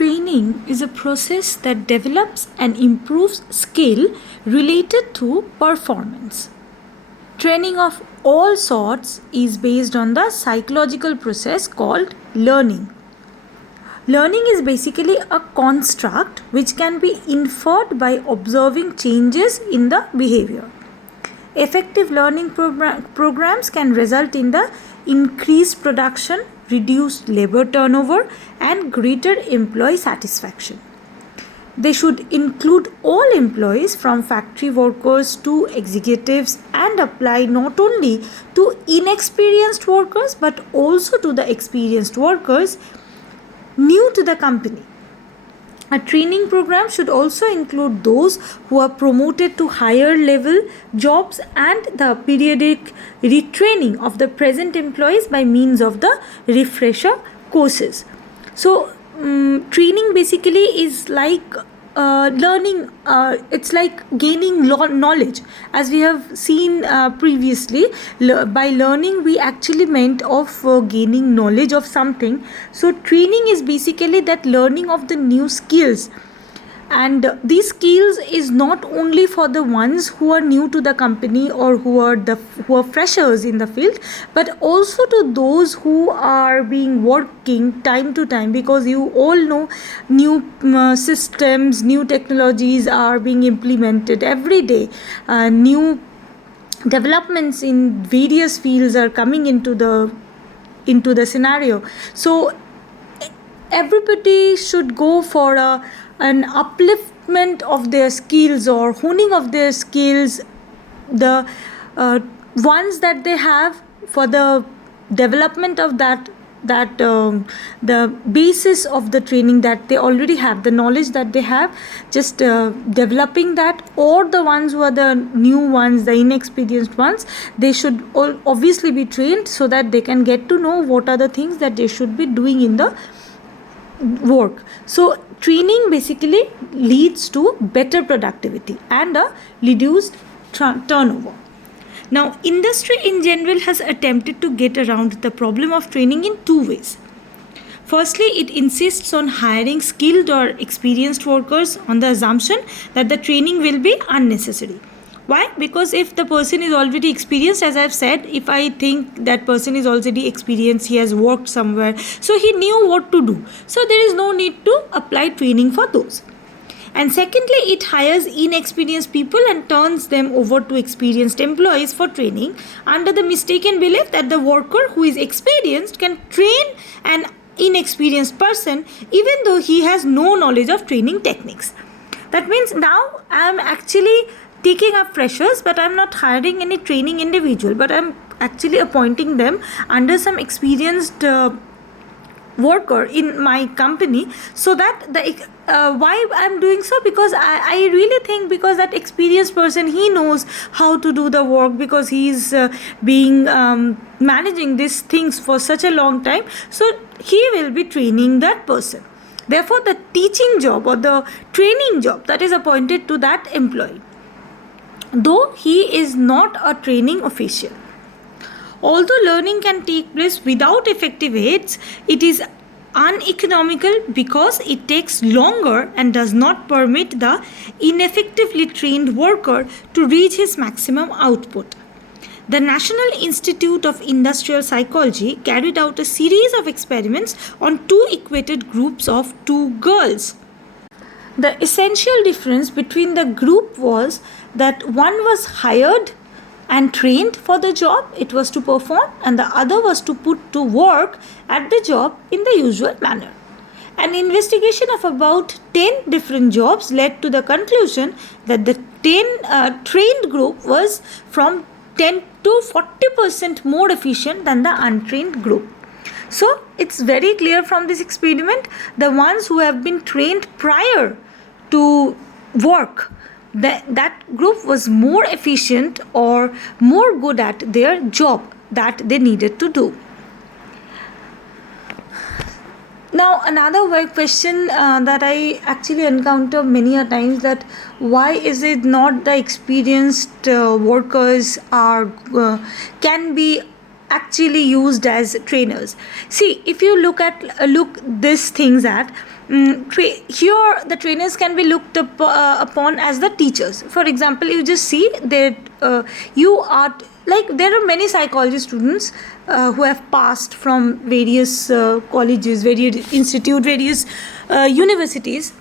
Training is a process that develops and improves skill related to performance. Training of all sorts is based on the psychological process called learning. Learning is basically a construct which can be inferred by observing changes in the behavior. Effective learning programs can result in the increased production, reduced labor turnover, and greater employee satisfaction. They should include all employees from factory workers to executives and apply not only to inexperienced workers but also to the experienced workers new to the company. A training program should also include those who are promoted to higher level jobs and the periodic retraining of the present employees by means of the refresher courses. So, training basically is like learning, it's like gaining knowledge. As we have seen previously, by learning we actually meant of gaining knowledge of something. So training is basically that learning of the new skills, and these skills is not only for the ones who are new to the company or who are freshers in the field, but also to those who are being working time to time, because you all know new systems, new technologies are being implemented every day. New developments in various fields are coming into the scenario. So everybody should go for an upliftment of their skills or honing of their skills, the ones that they have, for the development of that the basis of the training that they already have, the knowledge that they have, just developing that, or the ones who are the new ones, the inexperienced ones, they should obviously be trained so that they can get to know what are the things that they should be doing in the work. So training basically leads to better productivity and a reduced turnover. Now, industry in general has attempted to get around the problem of training in two ways. Firstly, it insists on hiring skilled or experienced workers on the assumption that the training will be unnecessary. Why? Because if the person is already experienced, as I've said, if I think that person is already experienced, he has worked somewhere, so he knew what to do. So there is no need to apply training for those. And secondly, it hires inexperienced people and turns them over to experienced employees for training under the mistaken belief that the worker who is experienced can train an inexperienced person even though he has no knowledge of training techniques. That means now I am actually taking up freshers, but I'm not hiring any training individual, but I'm actually appointing them under some experienced worker in my company, so that why I'm doing so, because I really think because that experienced person, he knows how to do the work, because he's being managing these things for such a long time, so he will be training that person. Therefore, the teaching job or the training job that is appointed to that employee, though he is not a training official. Although learning can take place without effective aids, it is uneconomical because it takes longer and does not permit the ineffectively trained worker to reach his maximum output. The National Institute of Industrial Psychology carried out a series of experiments on two equated groups of two girls. The essential difference between the group was that one was hired and trained for the job it was to perform, and the other was to put to work at the job in the usual manner. An investigation of about 10 different jobs led to the conclusion that the 10 trained group was from 10 to 40% more efficient than the untrained group. So it's very clear from this experiment, the ones who have been trained prior to work, that group was more efficient or more good at their job that they needed to do. Now, another question that I actually encounter many a times, that why is it not the experienced workers are can be actually used as trainers. See, if you look these things at here, the trainers can be looked upon as the teachers. For example, you just see that you are like, there are many psychology students who have passed from various colleges, various institute, various universities,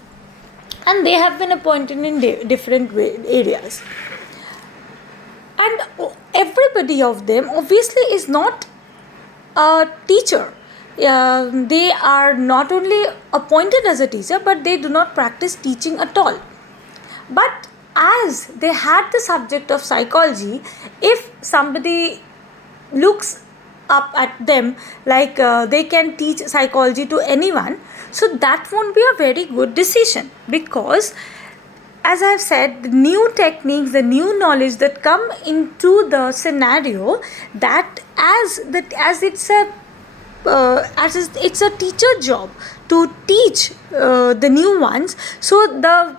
and they have been appointed in different areas. And everybody of them obviously is not a teacher. They are not only appointed as a teacher, but they do not practice teaching at all. But as they had the subject of psychology, if somebody looks up at them like they can teach psychology to anyone, so that won't be a very good decision, because as I have said, the new techniques, the new knowledge that come into the scenario, that as it's a teacher job to teach the new ones, so the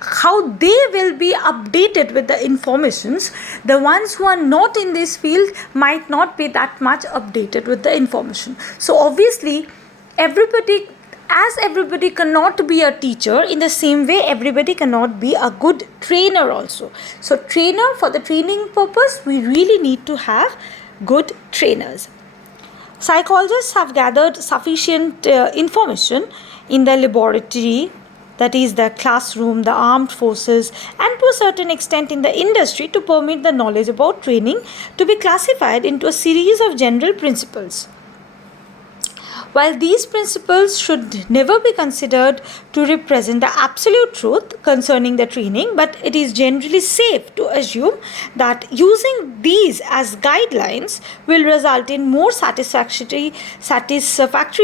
how they will be updated with the informations, the ones who are not in this field might not be that much updated with the information. So obviously everybody cannot be a teacher, in the same way everybody cannot be a good trainer also. So trainer, for the training purpose, we really need to have good trainers. Psychologists have gathered sufficient information in the laboratory, that is the classroom, the armed forces, and to a certain extent in the industry, to permit the knowledge about training to be classified into a series of general principles. While these principles should never be considered to represent the absolute truth concerning the training, but it is generally safe to assume that using these as guidelines will result in more satisfactory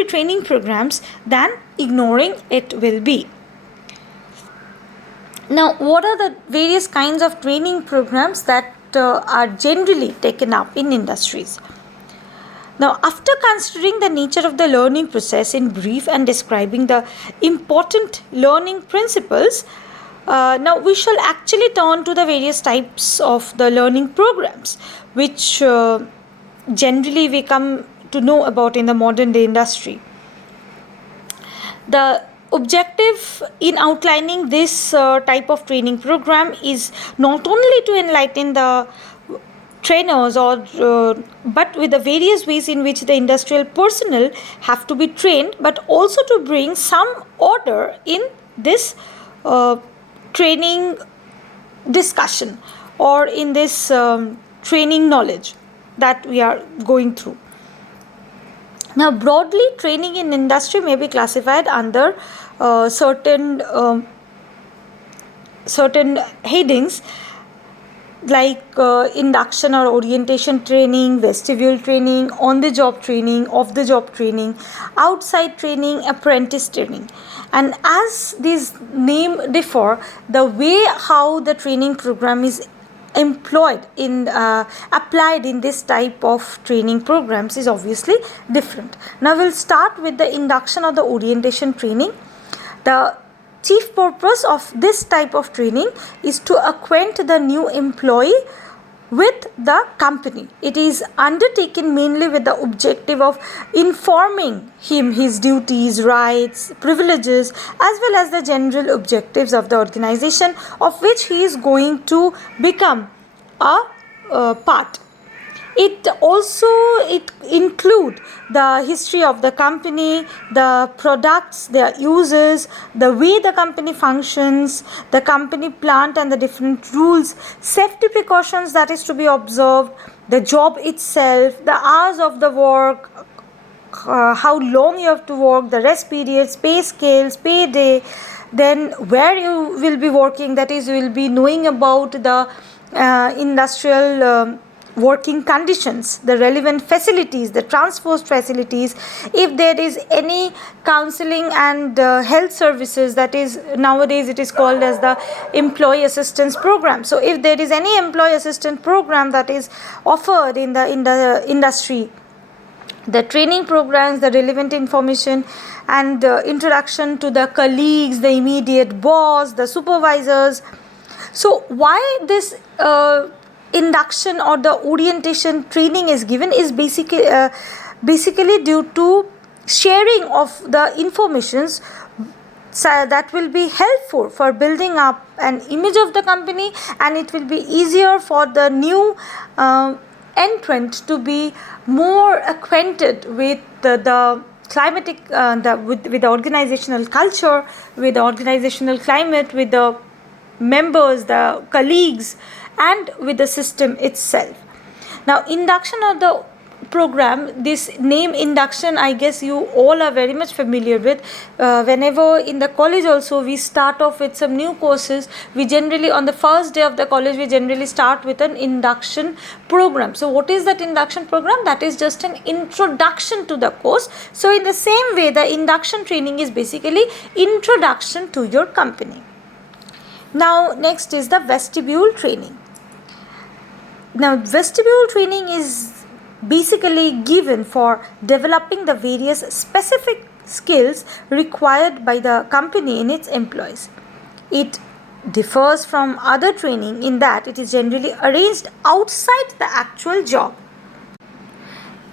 training programs than ignoring it will be. Now, what are the various kinds of training programs that are generally taken up in industries? Now, after considering the nature of the learning process in brief and describing the important learning principles, now we shall actually turn to the various types of the learning programs, which generally we come to know about in the modern day industry. The objective in outlining this type of training program is not only to enlighten the trainers but with the various ways in which the industrial personnel have to be trained, but also to bring some order in this training discussion, or in this training knowledge that we are going through. Now, broadly, training in industry may be classified under certain headings, like induction or orientation training, vestibule training, on-the-job training, off-the-job training, outside training, apprentice training. And as these names differ, the way how the training program is applied in this type of training programs is obviously different. Now we'll start with the induction or the orientation training. The chief purpose of this type of training is to acquaint the new employee with the company. It is undertaken mainly with the objective of informing him his duties, rights, privileges, as well as the general objectives of the organization of which he is going to become a part. It include the history of the company, the products, their uses, the way the company functions, the company plant and the different rules, safety precautions that is to be observed, the job itself, the hours of the work, how long you have to work, the rest periods, pay scales, pay day, then where you will be working, that is, you will be knowing about the industrial working conditions, the relevant facilities, the transport facilities, if there is any counseling and health services, that is, nowadays it is called as the employee assistance program. So if there is any employee assistance program that is offered in the industry, the training programs, the relevant information, and introduction to the colleagues, the immediate boss, the supervisors. So why this induction or the orientation training is given is basically due to sharing of the informations that will be helpful for building up an image of the company, and it will be easier for the new entrant to be more acquainted with the climatic with the organizational culture, with the organizational climate, with the members, the colleagues, and with the system itself. Now, induction of the program, this name induction, I guess you all are very much familiar with. Whenever in the college also we start off with some new courses, we generally on the first day of the college we generally start with an induction program. So what is that induction program? That is just an introduction to the course. So in the same way, the induction training is basically introduction to your company. Now next is the vestibule training. Now vestibule training is basically given for developing the various specific skills required by the company in its employees. It differs from other training in that it is generally arranged outside the actual job.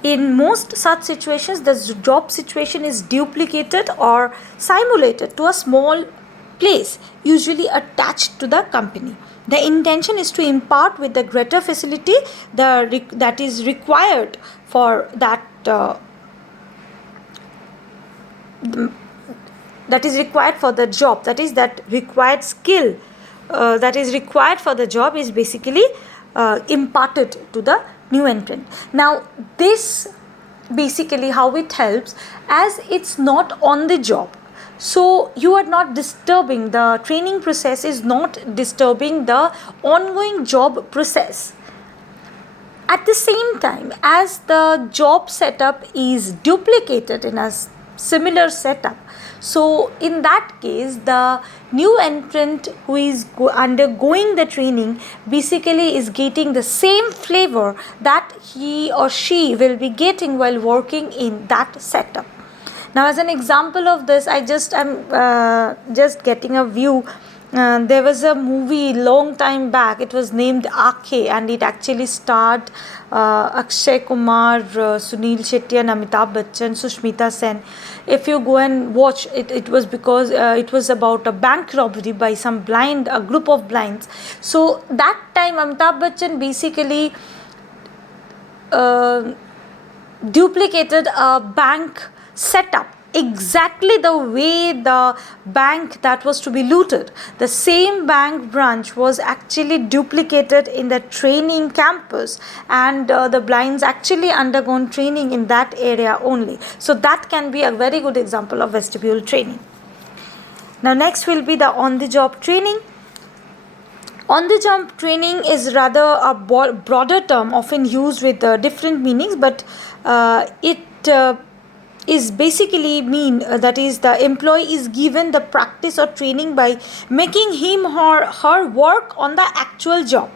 In most such situations, the job situation is duplicated or simulated to a small place, usually attached to the company. The intention is to impart with the greater facility that is required for that that is required for the job, that is that required skill that is required for the job is basically imparted to the new entrant. Now this basically how it helps, as it's not on the job, so you are not disturbing, the training process is not disturbing the ongoing job process. At the same time, as the job setup is duplicated in a similar setup, so in that case the new entrant who is undergoing the training basically is getting the same flavor that he or she will be getting while working in that setup. Now as an example of this, I am just getting a view. There was a movie long time back, it was named Aakhe, and it actually starred Akshay Kumar, Sunil Shetty and Amitabh Bachchan, Sushmita Sen. If you go and watch it, it was because it was about a bank robbery by a group of blinds. So that time Amitabh Bachchan basically duplicated a bank setup exactly the way the bank that was to be looted. The same bank branch was actually duplicated in the training campus, and the blinds actually undergone training in that area only. So that can be a very good example of vestibule training. Now next will be the on-the-job training. On-the-job training is rather a broader term, often used with different meanings, but it is basically that is the employee is given the practice or training by making him or her work on the actual job.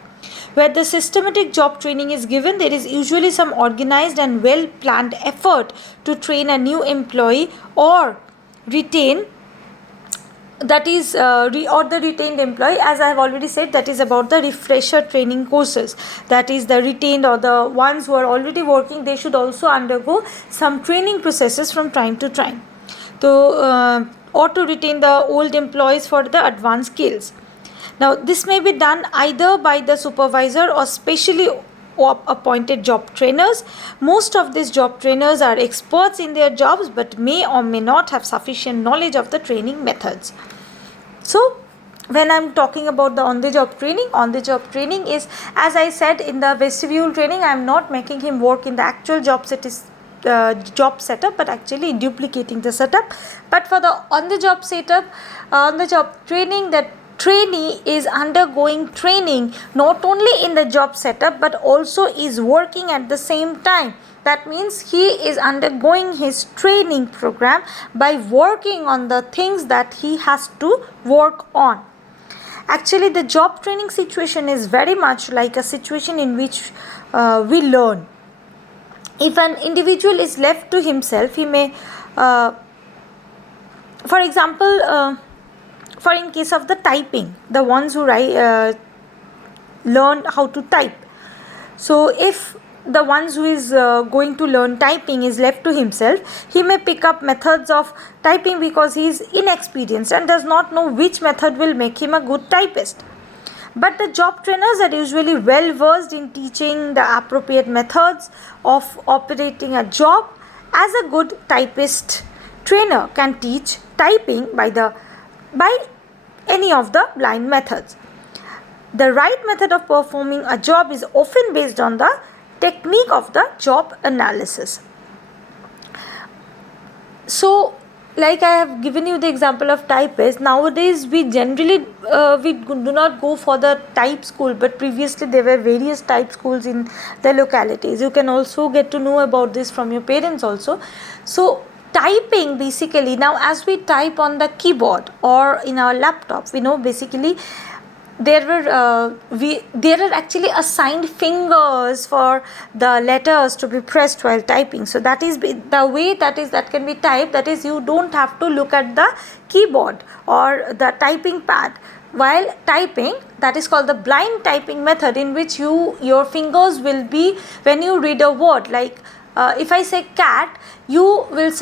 Where the systematic job training is given, there is usually some organized and well planned effort to train a new employee or retain that is or the retained employee. As I have already said, that is about the refresher training courses, that is the retained or the ones who are already working, they should also undergo some training processes from time to time or to retain the old employees for the advanced skills. Now this may be done either by the supervisor or specially appointed job trainers. Most of these job trainers are experts in their jobs but may or may not have sufficient knowledge of the training methods. So when I am talking about the on-the-job training is, as I said, in the vestibule training I am not making him work in the actual job setup but actually duplicating the setup. But for the on-the-job training, that trainee is undergoing training not only in the job setup but also is working at the same time. That means he is undergoing his training program by working on the things that he has to work on. Actually, the job training situation is very much like a situation in which we learn. If an individual is left to himself, he may, for example, in case of the typing, the ones who learn how to type, So if the ones who is going to learn typing is left to himself, he may pick up methods of typing because he is inexperienced and does not know which method will make him a good typist. But the job trainers are usually well versed in teaching the appropriate methods of operating a job, as a good typist trainer can teach typing by any of the blind methods. The right method of performing a job is often based on the technique of the job analysis. So, like I have given you the example of typist, nowadays we generally we do not go for the type school, but previously there were various type schools in the localities. You can also get to know about this from your parents also. So typing basically, now as we type on the keyboard or in our laptop, we know basically there are actually assigned fingers for the letters to be pressed while typing. So that is the way that can be typed, that is you don't have to look at the keyboard or the typing pad while typing. That is called the blind typing method, in which your fingers will be, when you read a word like if I say cat, you will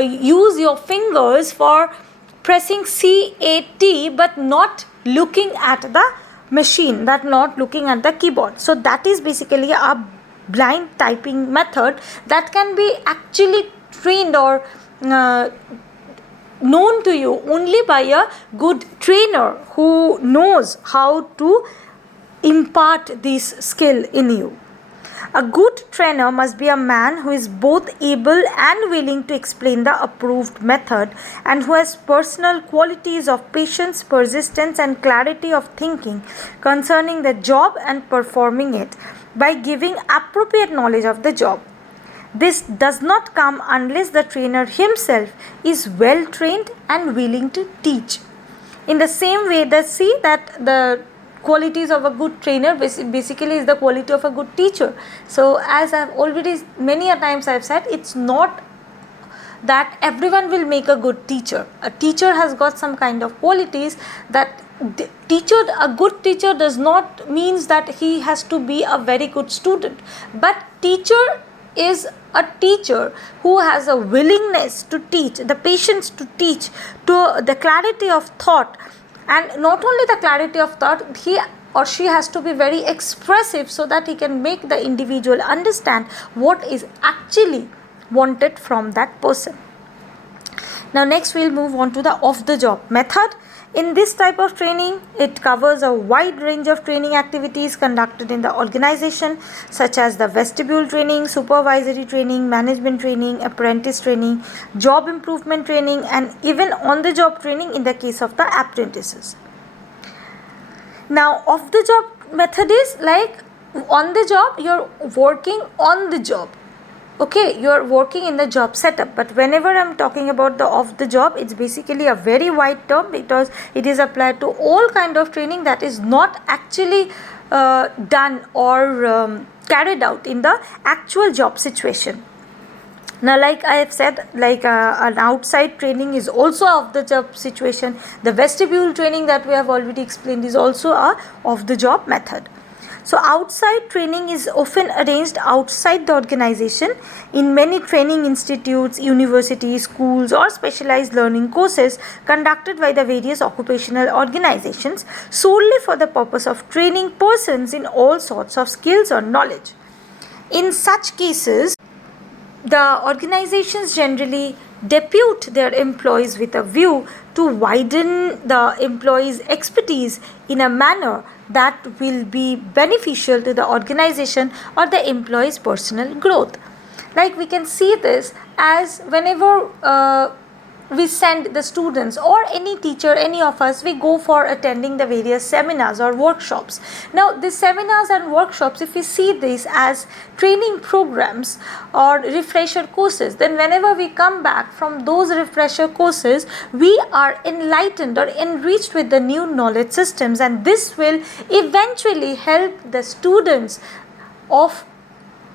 use your fingers for pressing CAT, but not looking at the machine, not looking at the keyboard. So that is basically a blind typing method that can be actually trained or known to you only by a good trainer who knows how to impart this skill in you. A good trainer must be a man who is both able and willing to explain the approved method, and who has personal qualities of patience, persistence, and clarity of thinking concerning the job and performing it by giving appropriate knowledge of the job. This does not come unless the trainer himself is well trained and willing to teach. In the same way, the qualities of a good trainer basically is the quality of a good teacher. So as I've already many a times I've said, it's not that everyone will make a good teacher. A teacher has got some kind of qualities that a good teacher does not means that he has to be a very good student, but teacher is a teacher who has a willingness to teach, the patience to teach, to the clarity of thought. And not only the clarity of thought, he or she has to be very expressive so that he can make the individual understand what is actually wanted from that person. Now next we'll move on to the off-the-job method. In this type of training, it covers a wide range of training activities conducted in the organization, such as the vestibule training, supervisory training, management training, apprentice training, job improvement training, and even on-the-job training in the case of the apprentices. Now, off-the-job method is like on the job, you're working on the job. Okay, you are working in the job setup, but whenever I am talking about the off the job, it's basically a very wide term because it is applied to all kind of training that is not actually done or carried out in the actual job situation. Now, like I have said, like an outside training is also off the job situation. The vestibule training that we have already explained is also a off the job method. So outside training is often arranged outside the organization in many training institutes, universities, schools, or specialized learning courses conducted by the various occupational organizations solely for the purpose of training persons in all sorts of skills or knowledge. In such cases, the organizations generally depute their employees with a view to widen the employees' expertise in a manner that will be beneficial to the organization or the employee's personal growth. Like we can see this as whenever we send the students or any teacher, any of us, we go for attending the various seminars or workshops. Now these seminars and workshops, if we see this as training programs or refresher courses, then whenever we come back from those refresher courses, we are enlightened or enriched with the new knowledge systems, and this will eventually help the students of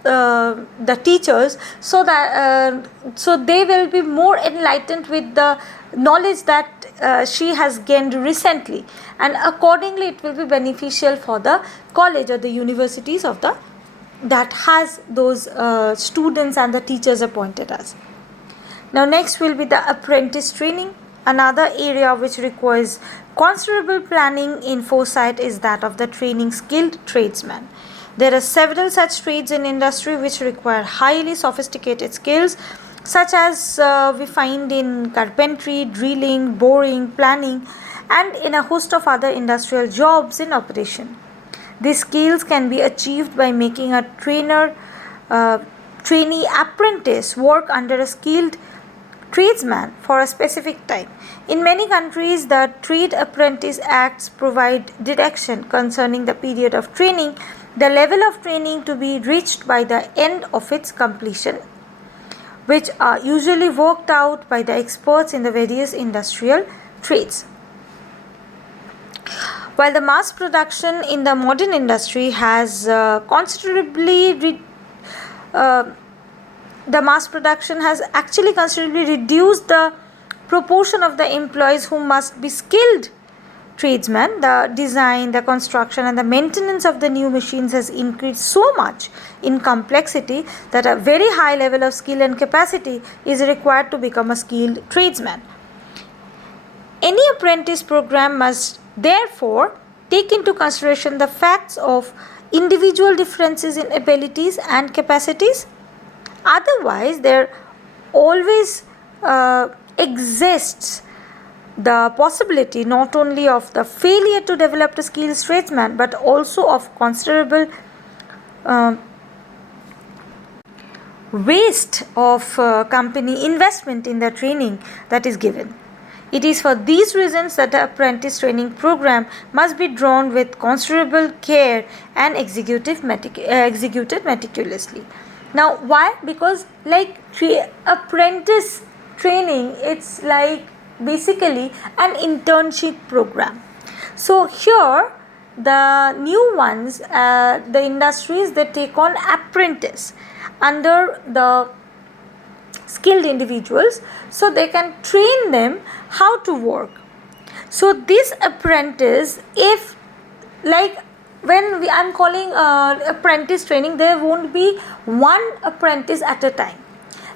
the teachers, so that so they will be more enlightened with the knowledge that she has gained recently, and accordingly it will be beneficial for the college or the universities of the that has those students and the teachers appointed as. Now next will be the apprentice training. Another area which requires considerable planning in foresight is that of the training skilled tradesmen. There are several such trades in industry which require highly sophisticated skills, such as we find in carpentry, drilling, boring, planning, and in a host of other industrial jobs in operation. These skills can be achieved by making a trainee apprentice work under a skilled tradesman for a specific time. In many countries, the Trade Apprentice Acts provide direction concerning the period of training, the level of training to be reached by the end of its completion, which are usually worked out by the experts in the various industrial trades. While the mass production in the modern industry has considerably reduced the proportion of the employees who must be skilled tradesmen. The design, the construction and the maintenance of the new machines has increased so much in complexity that a very high level of skill and capacity is required to become a skilled tradesman. Any apprentice program must therefore take into consideration the facts of individual differences in abilities and capacities. Otherwise, there always exists the possibility not only of the failure to develop the skilled tradesman, but also of considerable waste of company investment in the training that is given. It is for these reasons that the apprentice training program must be drawn with considerable care and executed meticulously. Now, why? Because apprentice training, it's like basically an internship program. So here the new ones, the industries, they take on apprentice under the skilled individuals, so they can train them how to work. So this apprentice, if I'm calling apprentice training, there won't be one apprentice at a time.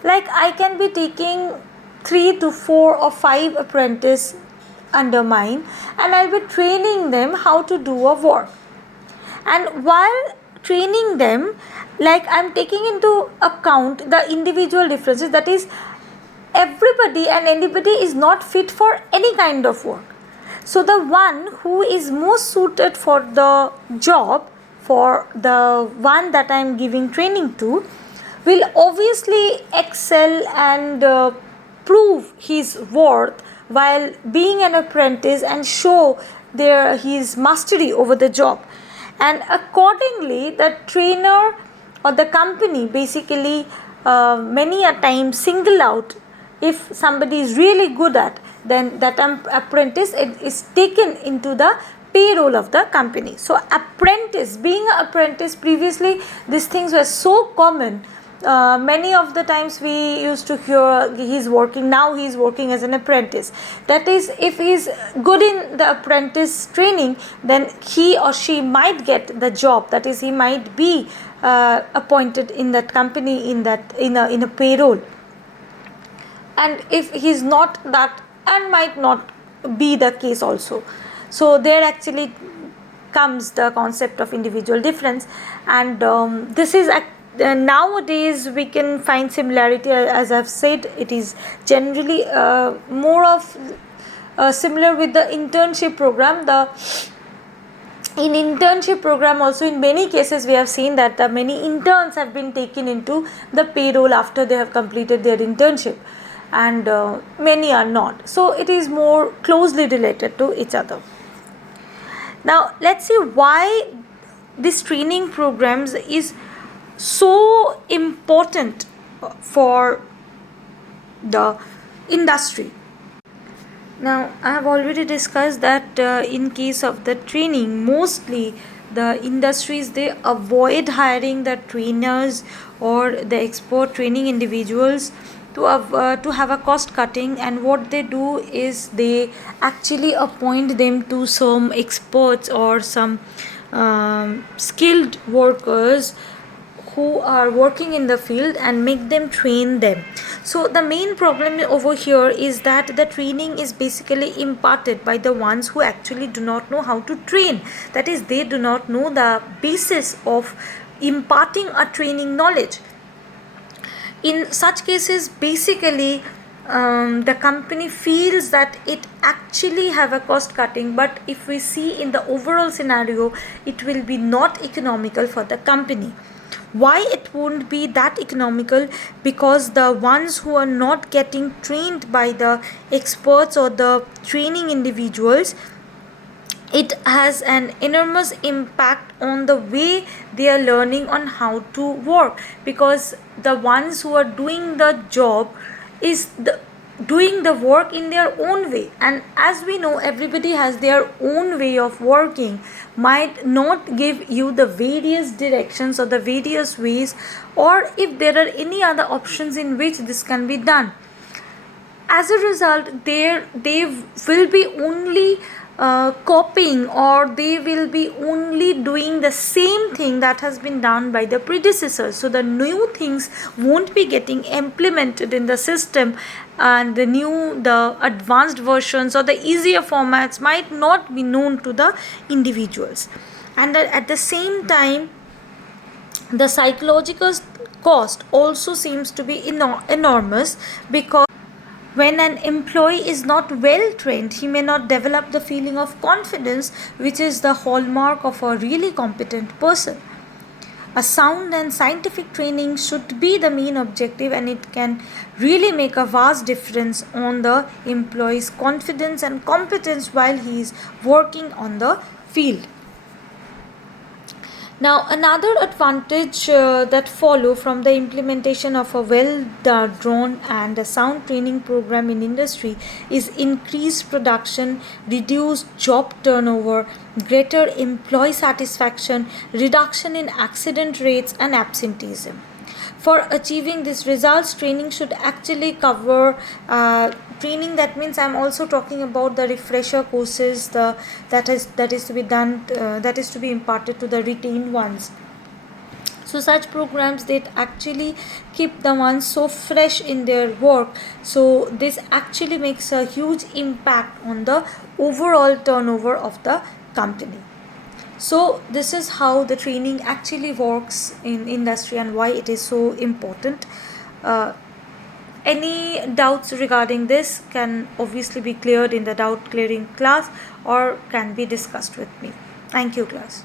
I can be taking 3 to 4 or 5 apprentices under mine, and I'll be training them how to do a work. And while training them, I'm taking into account the individual differences, that is, everybody and anybody is not fit for any kind of work. So the one who is most suited for the job, for the one that I am giving training to, will obviously excel and prove his worth while being an apprentice and show his mastery over the job. And accordingly, the trainer or the company basically many a time single out, if somebody is really good at, then that apprentice is taken into the payroll of the company. So being an apprentice, previously these things were so common. Many of the times we used to hear now he's working as an apprentice. That is, if he's good in the apprentice training, then he or she might get the job. That is, he might be appointed in that company in a payroll. And if he's not that, and might not be the case also. So there actually comes the concept of individual difference, and this is nowadays we can find similarity. As I've said, it is generally more of similar with the internship program. In internship program also, in many cases we have seen that many interns have been taken into the payroll after they have completed their internship, and many are not. So it is more closely related to each other. Now let's see why this training programs is so important for the industry. Now I have already discussed that in case of the training, mostly the industries, they avoid hiring the trainers or the expert training individuals to have a cost cutting, and what they do is they actually appoint them to some experts or some skilled workers who are working in the field and make them train them. So the main problem over here is that the training is basically imparted by the ones who actually do not know how to train. That is, they do not know the basis of imparting a training knowledge. In such cases, basically the company feels that it actually have a cost cutting, but if we see in the overall scenario, it will be not economical for the company. Why it won't be that economical? Because the ones who are not getting trained by the experts or the training individuals, it has an enormous impact on the way they are learning on how to work, because the ones who are doing the job is doing the work in their own way, and as we know, everybody has their own way of working, might not give you the various directions or the various ways, or if there are any other options in which this can be done. As a result, they will be only copying, or they will be only doing the same thing that has been done by the predecessors. So the new things won't be getting implemented in the system, and the advanced versions or the easier formats might not be known to the individuals. And at the same time, the psychological cost also seems to be enormous, because when an employee is not well trained, he may not develop the feeling of confidence, which is the hallmark of a really competent person. A sound and scientific training should be the main objective, and it can really make a vast difference on the employee's confidence and competence while he is working on the field. Now, another advantage that follow from the implementation of a well-drawn and a sound training program in industry is increased production, reduced job turnover, greater employee satisfaction, reduction in accident rates and absenteeism. For achieving these results, training should actually cover training. That means I'm also talking about the refresher courses, that is to be done, that is to be imparted to the retained ones. So such programs that actually keep the ones so fresh in their work. So this actually makes a huge impact on the overall turnover of the company. So this is how the training actually works in industry and why it is so important. Any doubts regarding this can obviously be cleared in the doubt clearing class, or can be discussed with me. Thank you, class.